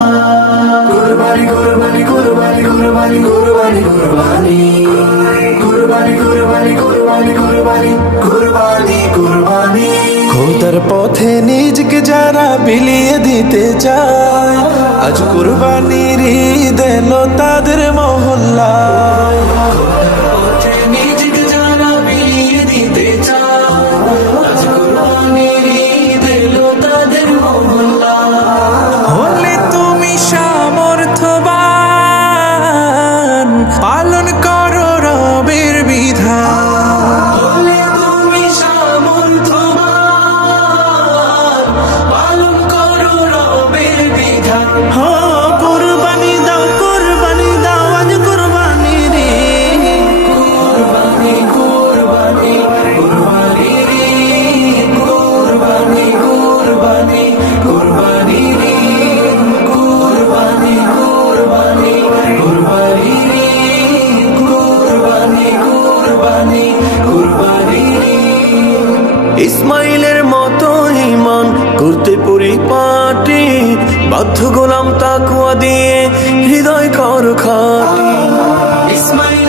কুরবানি কুরবানি কুরবানি কুরবানি কুরবানি কুরবানি কুরবানি কুরবানি কুরবানি কুরবানি কুরবানি কুরবানি খোদার পথে নিজকে যারা বিলিয়ে দিতে চায় আজ কুরবানির ঈদ এলো তাদের মহল্লায়। পথে নিজকে যারা বিলিয়ে দিতে চায় আজ কুরবানির ঈদ এলো তাদের মহল্লায়। হলে তুমি সামর্থ্যবান পালন করো রবের বিধান। হলে তুমি সামর্থ্যবান পালন করো রবের বিধান। কুরবানি দাও আজ কুরবানি রে কুরবানি কুরবানি কুরবানি রে কুরবানি কুরবানি কুরবানি রে কুরবানি কুরবানি কুরবানি রে কুরবানি কুরবানি কুরবানি রে। ইসমাইলের মতো ঈমান করতে পরিপাটি বাধ্য গোলাম তাকওয়া দিয়ে হৃদয় কর খাঁটি। ইসমাইল